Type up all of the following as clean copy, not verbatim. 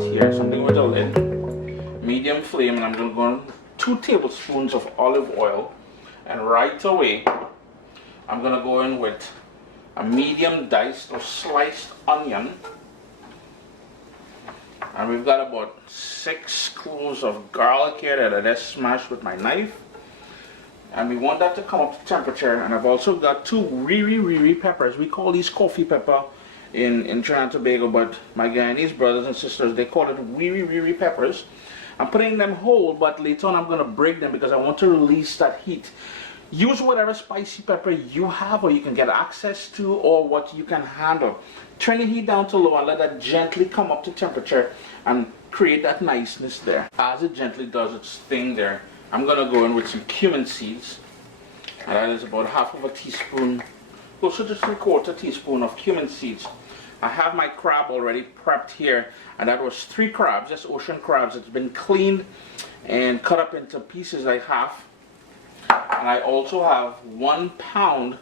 pot here, something with a lid, medium flame, and I'm going to go on 2 tablespoons of olive oil, and right away I'm going to go in with a medium diced or sliced onion, and we've got about 6 cloves of garlic here that I just smashed with my knife, and we want that to come up to temperature. And I've also got 2 riri peppers. We call these coffee pepper in Trinidad and Tobago, but my Guyanese brothers and sisters, they call it riri peppers. I'm putting them whole, but later on I'm going to break them because I want to release that heat. Use whatever spicy pepper you have or you can get access to, or what you can handle. Turn the heat down to low and let that gently come up to temperature and create that niceness there. As it gently does its thing there, I'm going to go in with some cumin seeds, and that is about half of a teaspoon, close to 3/4 teaspoon of cumin seeds. I have my crab already prepped here, and that was 3 crabs, just ocean crabs. It's been cleaned and cut up into pieces like half. And I also have 1 pound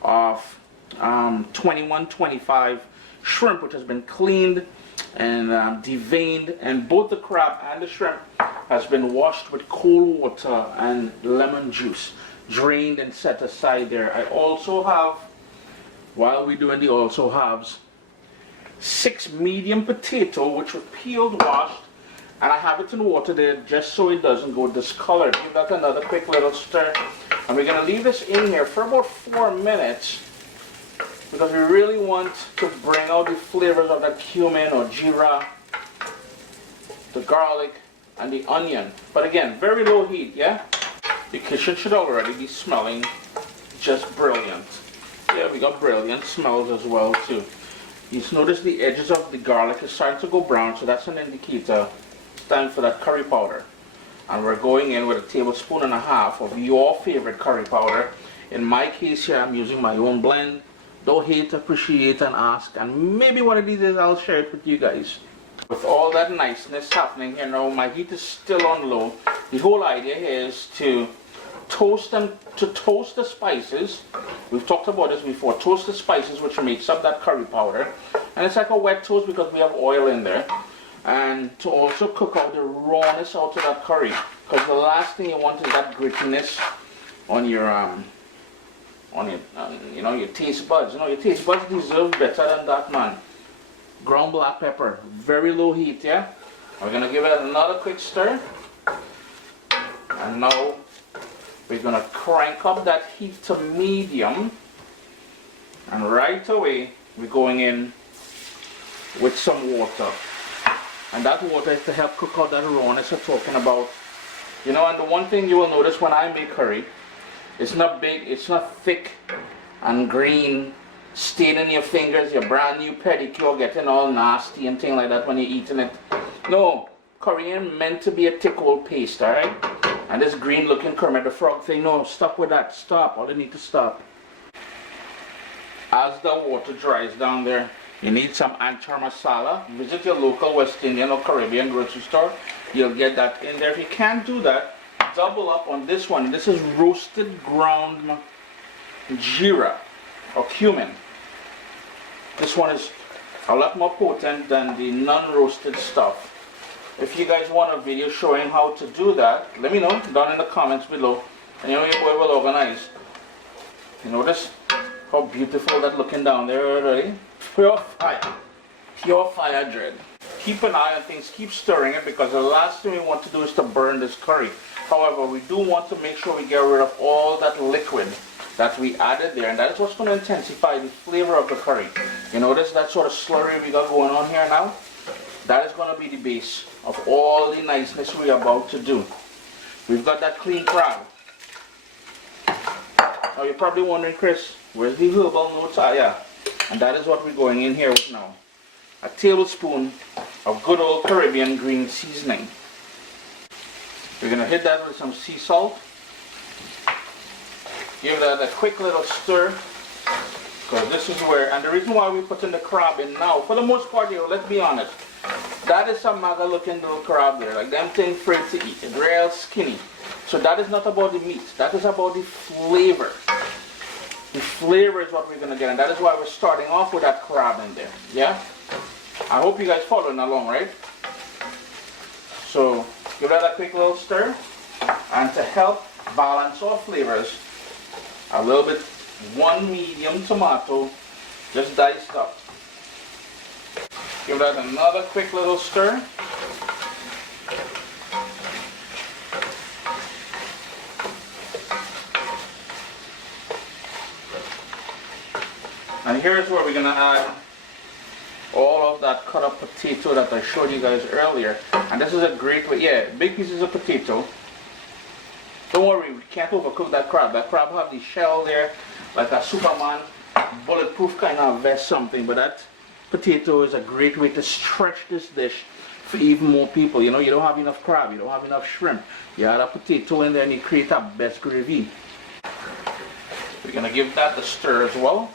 of 2125 shrimp, which has been cleaned and deveined, and both the crab and the shrimp has been washed with cold water and lemon juice, drained and set aside there. I also have, while we're doing the also haves, 6 medium potato which were peeled, washed, and I have it in water there just so it doesn't go discolored. Give that another quick little stir, and we're going to leave this in here for about 4 minutes because we really want to bring out the flavors of that cumin or jeera, the garlic, and the onion. But again, very low heat, yeah? The kitchen should already be smelling just brilliant. Yeah, we got brilliant smells as well too. You notice the edges of the garlic is starting to go brown, so that's an indicator it's time for that curry powder. And we're going in with a tablespoon and a half of your favorite curry powder. In my case here, I'm using my own blend. Don't hate, appreciate, and ask, and maybe one of these days I'll share it with you guys. With all that niceness happening here now, my heat is still on low. The whole idea is to toast the spices. We've talked about this before. Toast the spices, which makes up that curry powder, and it's like a wet toast because we have oil in there. And to also cook out the rawness out of that curry, because the last thing you want is that grittiness on your your taste buds. You know, your taste buds deserve better than that, man. Ground black pepper, very low heat, yeah? We're gonna give it another quick stir, and now we're going to crank up that heat to medium, and right away we're going in with some water, and that water is to help cook out that rawness we're talking about. You know, and the one thing you will notice when I make curry, it's not big, it's not thick and green, staining your fingers, your brand new pedicure getting all nasty and things like that when you're eating it. No, curry ain't meant to be a thick old paste, alright? And this green looking Kermit the Frog thing, no, stop with that, stop, all you need to stop. As the water dries down there, you need some anchor masala. Visit your local West Indian or Caribbean grocery store, you'll get that in there. If you can't do that, double up on this one. This is roasted ground jeera or cumin. This one is a lot more potent than the non-roasted stuff. If you guys want a video showing how to do that, let me know down in the comments below, and you know your boy will organize. You notice how beautiful that looking down there already? Pure fire dread. Keep an eye on things, keep stirring it, because the last thing we want to do is to burn this curry. However, we do want to make sure we get rid of all that liquid that we added there, and that is what's going to intensify the flavor of the curry. You notice that sort of slurry we got going on here now? That is going to be the base of all the niceness we're about to do. We've got that clean crab. Now you're probably wondering, Chris, where's the herbal notes? Yeah, and that is what we're going in here with now. A tablespoon of good old Caribbean green seasoning. We're going to hit that with some sea salt. Give that a quick little stir, because this is where, and the reason why we're putting the crab in now, for the most part here, let's be honest, that is some maga looking little crab there, like them thing afraid to eat. It's real skinny. So that is not about the meat, that is about the flavor. The flavor is what we're going to get, and that is why we're starting off with that crab in there, yeah? I hope you guys following along, right? So give that a quick little stir. And to help balance our flavors, a little bit, one medium tomato, just diced up. Give that another quick little stir. And here's where we're going to add all of that cut up potato that I showed you guys earlier. And this is a great way, yeah, big pieces of potato. Don't worry, we can't overcook that crab. That crab have the shell there, like a Superman bulletproof kind of vest something. But that potato is a great way to stretch this dish for even more people. You know, you don't have enough crab, you don't have enough shrimp. You add a potato in there and you create a best gravy. We're going to give that the stir as well.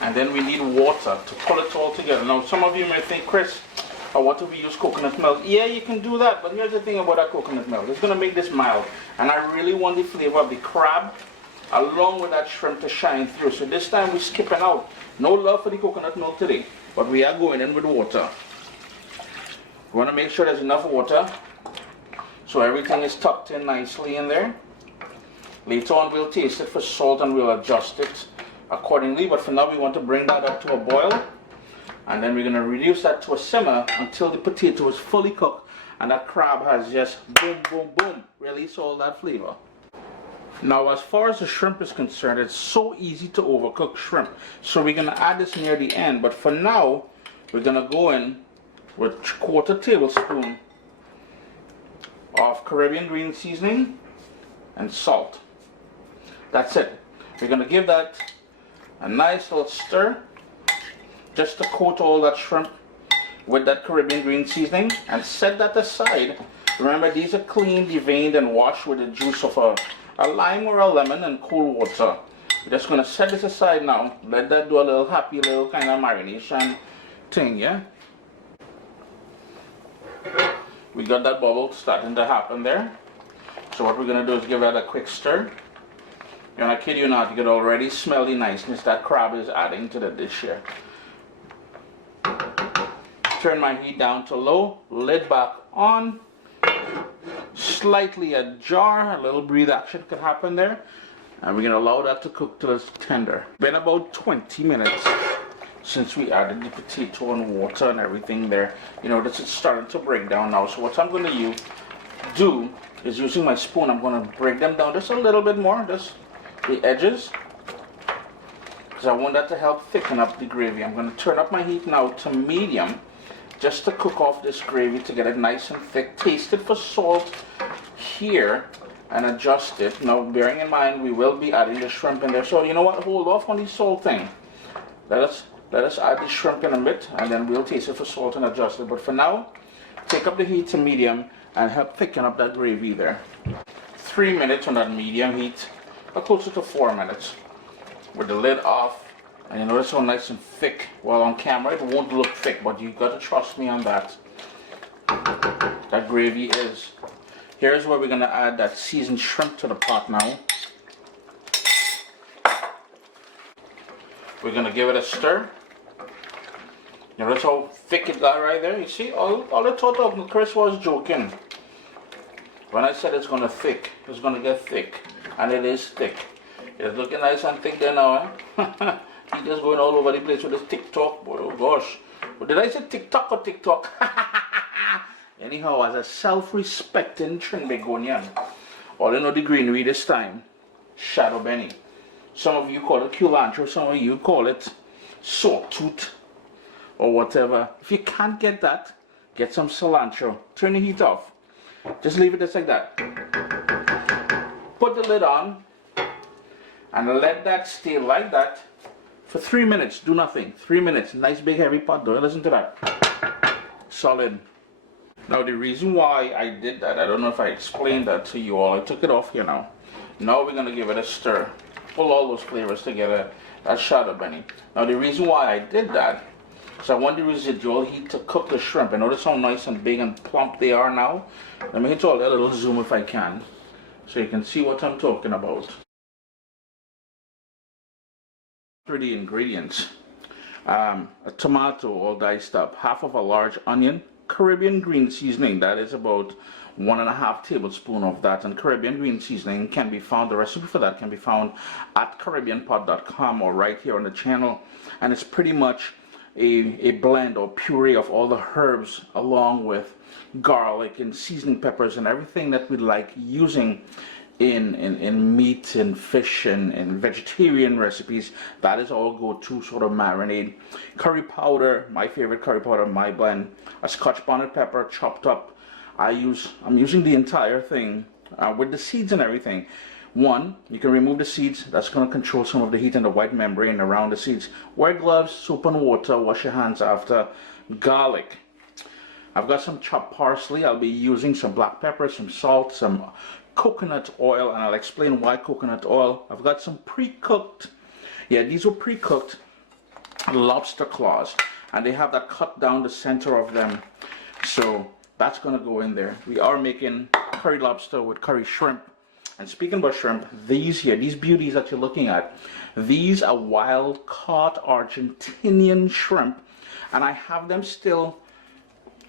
And then we need water to pull it all together. Now some of you may think, Chris, what if we use coconut milk? Yeah, you can do that, but here's the thing about that coconut milk. It's going to make this mild. And I really want the flavor of the crab along with that shrimp to shine through. So this time we're skipping out. No love for the coconut milk today, but we are going in with water. We want to make sure there's enough water so everything is tucked in nicely in there. Later on we'll taste it for salt and we'll adjust it accordingly, but for now we want to bring that up to a boil, and then we're going to reduce that to a simmer until the potato is fully cooked and that crab has just boom boom boom release all that flavor. Now as far as the shrimp is concerned, it's so easy to overcook shrimp, so we're going to add this near the end, but for now we're going to go in with 1/4 tablespoon of Caribbean green seasoning and salt. That's it. We're going to give that a nice little stir just to coat all that shrimp with that Caribbean green seasoning and set that aside. Remember, these are cleaned, deveined and washed with the juice of a lime or a lemon and cool water. We're just going to set this aside now. Let that do a little happy little kind of marination thing, yeah? We got that bubble starting to happen there. So what we're going to do is give that a quick stir. And I kid you not, you can already smell the niceness that crab is adding to the dish here. Turn my heat down to low, lid back on, slightly ajar, a little breathe action could happen there. And we're going to allow that to cook till it's tender. Been about 20 minutes since we added the potato and water and everything there. You know, this is starting to break down now. So what I'm going to do is using my spoon, I'm going to break them down just a little bit more. Just the edges, because I want that to help thicken up the gravy. I'm going to turn up my heat now to medium just to cook off this gravy to get it nice and thick. Taste it for salt here and adjust it. Now bearing in mind we will be adding the shrimp in there, so you know what, hold off on the salt thing. Let us add the shrimp in a bit and then we'll taste it for salt and adjust it. But for now, take up the heat to medium and help thicken up that gravy there. 3 minutes on that medium heat, or closer to 4 minutes, with the lid off. And you notice how nice and thick. Well, on camera it won't look thick, but you got to trust me on that. That gravy is. Here's where we're going to add that seasoned shrimp to the pot now. We're going to give it a stir. You notice how thick it got right there? You see, all I thought of Chris was joking. When I said it's going to thick, it's going to get thick. And it is thick. It's looking nice and thick there now, eh? He just going all over the place with his TikTok, boy, oh gosh. But did I say TikTok or TikTok? Anyhow, as a self-respecting Trinbagonian, all in know the greenery this time, shadow benny. Some of you call it culantro, some of you call it sawtooth, or whatever. If you can't get that, get some cilantro. Turn the heat off. Just leave it just like that. Put the lid on and let that stay like that for 3 minutes. Do nothing. 3 minutes. Nice big heavy pot. Don't listen to that. Solid. Now the reason why I did that, I don't know if I explained that to you all. I took it off here now. Now we're going to give it a stir. Pull all those flavors together. That's shadow benny. Now the reason why I did that is I want the residual heat to cook the shrimp. And notice how nice and big and plump they are now. Let me hit all that little zoom if I can, so you can see what I'm talking about. For the ingredients, a tomato all diced up, half of a large onion, Caribbean green seasoning. That is about 1.5 tablespoons of that. And Caribbean green seasoning can be found, the recipe for that can be found at caribbeanpot.com or right here on the channel. And it's pretty much a blend or puree of all the herbs along with garlic and seasoning peppers and everything that we like using in meat and fish and vegetarian recipes. That is all go-to sort of marinade. Curry powder, my favorite curry powder, my blend. A Scotch bonnet pepper chopped up. I'm using the entire thing with the seeds and everything. One, you can remove the seeds. That's going to control some of the heat and the white membrane around the seeds. Wear gloves, soap and water, wash your hands after. Garlic. I've got some chopped parsley. I'll be using some black pepper, some salt, some coconut oil, and I'll explain why coconut oil. I've got some pre-cooked, these were pre-cooked lobster claws, and they have that cut down the center of them, so that's going to go in there. We are making curry lobster with curry shrimp. And speaking about shrimp, these beauties that you're looking at, these are wild caught Argentinian shrimp, and I have them still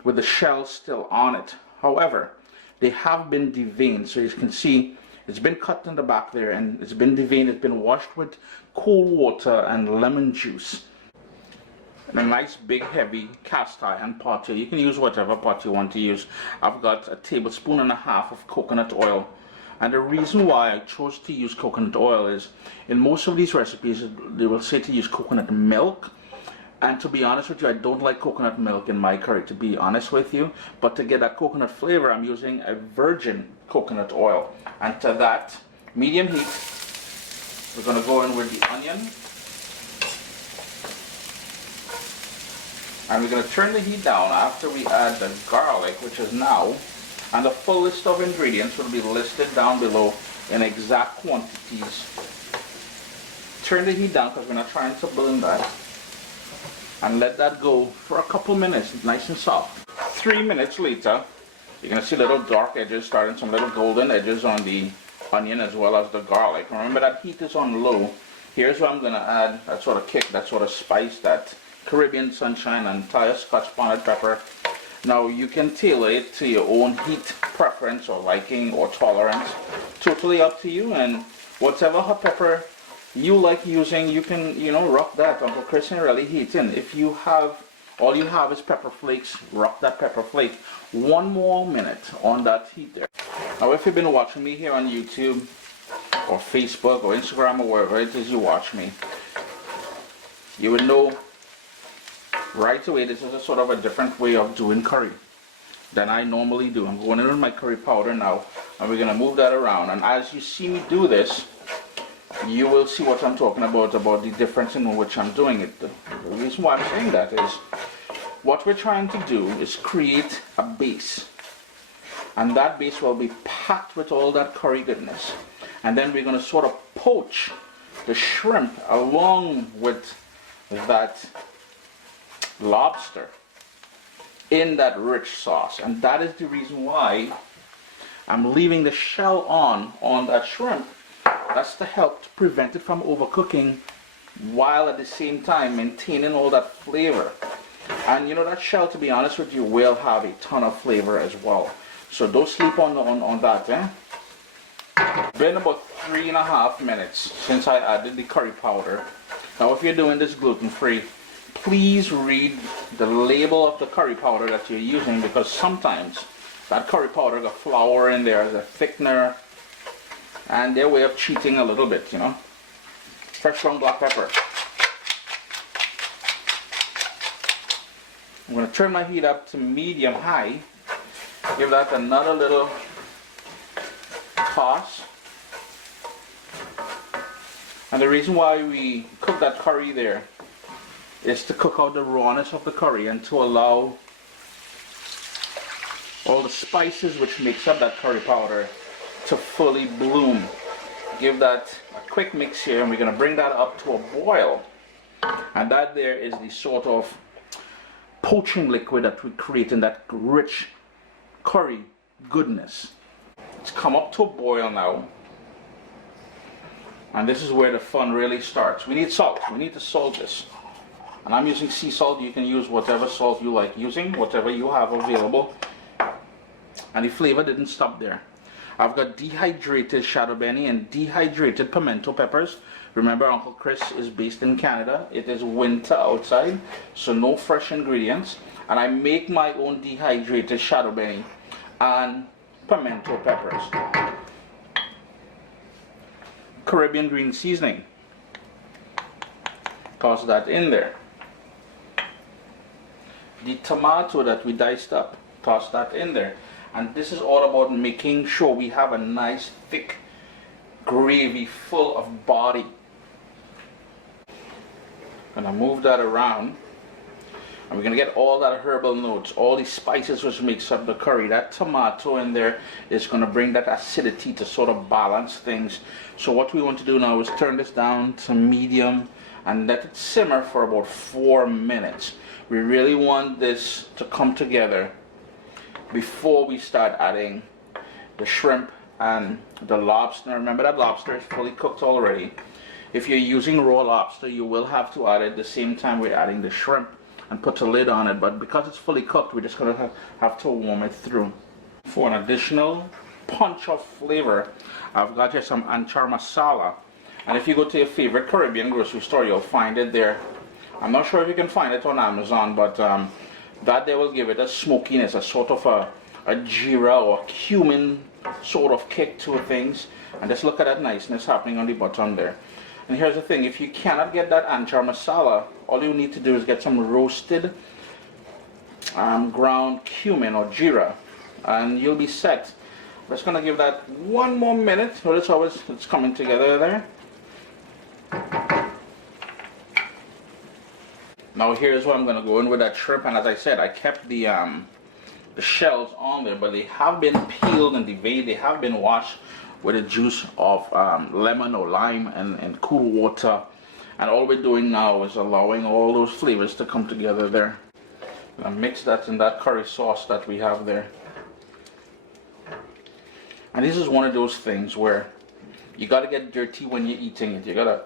with the shell still on it. However, they have been deveined, so you can see it's been cut in the back there and it's been deveined. It's been washed with cool water and lemon juice. And a nice big heavy cast iron pot here. You can use whatever pot you want to use. I've got 1.5 tablespoons of coconut oil. And the reason why I chose to use coconut oil is in most of these recipes they will say to use coconut milk. And to be honest with you, I don't like coconut milk in my curry, to be honest with you. But to get that coconut flavor, I'm using a virgin coconut oil. And to that, medium heat, we're going to go in with the onion. And we're going to turn the heat down after we add the garlic, which is now, and the full list of ingredients will be listed down below in exact quantities. Turn the heat down because we're not trying to burn that. And let that go for a couple minutes, nice and soft. 3 minutes later, you're going to see little dark edges, starting some little golden edges on the onion as well as the garlic. Remember that heat is on low. Here's where I'm going to add that sort of kick, that sort of spice, that Caribbean sunshine and entire Scotch bonnet pepper. Now you can tailor it to your own heat preference or liking or tolerance. Totally up to you, and whatever hot pepper you like using, you can, rock that. Uncle Chris ain't really heating. If you have, all you have is pepper flakes, rock that pepper flake. 1 more minute on that heat there. Now if you've been watching me here on YouTube or Facebook or Instagram or wherever it is you watch me, you would know right away this is a sort of a different way of doing curry than I normally do. I'm going in with my curry powder now, and we're going to move that around. And as you see me do this, you will see what I'm talking about the difference in which I'm doing it. The reason why I'm saying that is what we're trying to do is create a base, and that base will be packed with all that curry goodness, and then we're going to sort of poach the shrimp along with that lobster in that rich sauce. And that is the reason why I'm leaving the shell on that shrimp. That's to help to prevent it from overcooking while at the same time maintaining all that flavor. And that shell, to be honest with you, will have a ton of flavor as well. So don't sleep on that. Been about 3.5 minutes since I added the curry powder. Now if you're doing this gluten-free, please read the label of the curry powder that you're using, because sometimes that curry powder got flour in there as a thickener, and their way of cheating a little bit, Fresh ground black pepper. I'm going to turn my heat up to medium high. Give that another little toss. And the reason why we cook that curry there is to cook out the rawness of the curry and to allow all the spices which makes up that curry powder to fully bloom. Give that a quick mix here, and we're going to bring that up to a boil. And that there is the sort of poaching liquid that we create in that rich curry goodness. It's come up to a boil now. And this is where the fun really starts. We need salt. We need to salt this. And I'm using sea salt. You can use whatever salt you like using, whatever you have available. And the flavor didn't stop there. I've got dehydrated shadow benny and dehydrated pimento peppers. Remember, Uncle Chris is based in Canada. It is winter outside, so no fresh ingredients. And I make my own dehydrated shadow benny and pimento peppers. Caribbean green seasoning. Toss that in there. The tomato that we diced up, toss that in there. And this is all about making sure we have a nice thick gravy full of body. Gonna move that around, and we're gonna get all that herbal notes, all the spices which makes up the curry. That tomato in there is gonna bring that acidity to sort of balance things. So what we want to do now is turn this down to medium and let it simmer for about 4 minutes. We really want this to come together before we start adding the shrimp and the lobster. Remember, that lobster is fully cooked already. If you're using raw lobster, you will have to add it the same time we're adding the shrimp and put a lid on it. But because it's fully cooked, we're just going to have to warm it through. For an additional punch of flavor, I've got here some anchar masala. And if you go to your favorite Caribbean grocery store, you'll find it there. I'm not sure if you can find it on Amazon, but that they will give it a smokiness, a sort of a jeera or cumin sort of kick to things. And just look at that niceness happening on the bottom there. And here's the thing, if you cannot get that anchar masala, all you need to do is get some roasted ground cumin or jeera, and you'll be set. I'm just gonna give that 1 more minute. Notice how it's coming together there. Now here's what I'm gonna go in with that shrimp, and as I said, I kept the shells on there, but they have been peeled and deveined. They have been washed with the juice of lemon or lime and cool water. And all we're doing now is allowing all those flavors to come together there. And mix that in that curry sauce that we have there. And this is one of those things where you gotta get dirty when you're eating it. You gotta,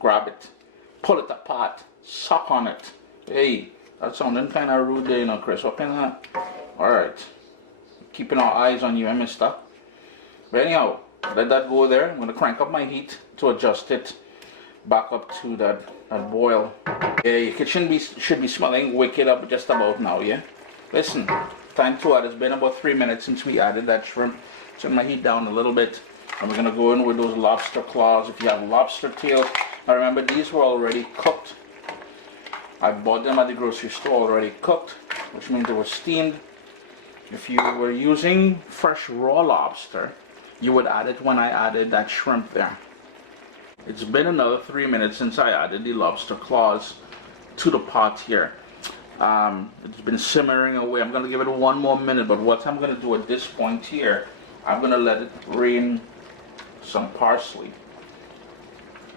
grab it, pull it apart, suck on it. Hey, that sounding kind of rude there, Chris. What kind of... Alright. Keeping our eyes on you, mister. But anyhow, let that go there. I'm going to crank up my heat to adjust it back up to that boil. Yeah, your kitchen should be smelling wicked up just about now, yeah? Listen, time to add. It's been about 3 minutes since we added that shrimp. Turn my heat down a little bit. And we're going to go in with those lobster claws. If you have lobster tails, now remember, these were already cooked. I bought them at the grocery store already cooked, which means they were steamed. If you were using fresh raw lobster, you would add it when I added that shrimp there. It's been another 3 minutes since I added the lobster claws to the pot here. It's been simmering away. I'm going to give it 1 more minute, but what I'm going to do at this point here, I'm going to let it rain some parsley.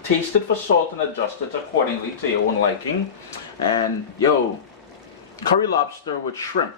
Taste it for salt and adjust it accordingly to your own liking. And curry lobster with shrimp.